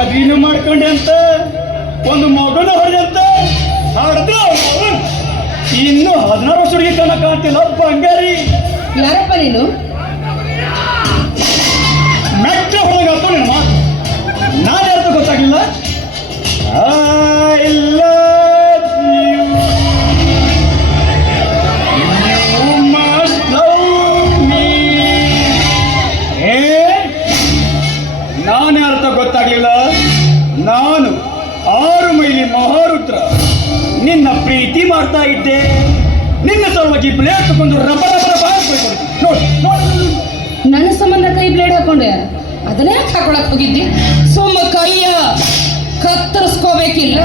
ಮದ್ವಿನೂ ಮಾಡ್ಕೊಂಡೆ ಅಂತ ಒಂದು ಮಗನ ಹೊಡೆದಂತ ಹಾಡಿದ್ರ ಇನ್ನು 16 ವರ್ಷ ಹುಡುಗಿ ಕಣ್ಣ ಕಾಣ್ತಿಲ್ಲ ಬಂಗಾರಿ. ಯಾರಪ್ಪ ನೀನು? ಮೆಟ್ಟ ಹೊರಗಾತು ನಿನ್ನ ಮಾತು ನಾನು ಯಾರ್ತ ಗೊತ್ತಾಗಿಲ್ಲ. I love you, you must love me. ನಾನು ಯಾರ್ತ ಗೊತ್ತಾಗ್ಲಿಲ್ಲ. ನಾನು 6 ಮೈಲಿ ಮಹಾರುದ್ರ ನಿನ್ನ ಪ್ರೀತಿ ಮಾಡ್ತಾ ಇದ್ದೆ. ನಿನ್ನ ಸಲುವಾಗಿ ಬ್ಲೇಡ್ ತಗೊಂಡು ರಬ್ಬರ ನೋಡಿ. ನನ್ನ ಸಂಬಂಧ ಕೈ ಬ್ಲೇಡ್ ಹಾಕೊಂಡೆ, ಅದನ್ನೇ ಹಾಕೊಳಕ್ ಹೋಗಿದ್ದಿ? ಸುಮ್ಮ ಕೈಯ ಕತ್ತರಿಸ್ಕೋಬೇಕಿಲ್ಲ.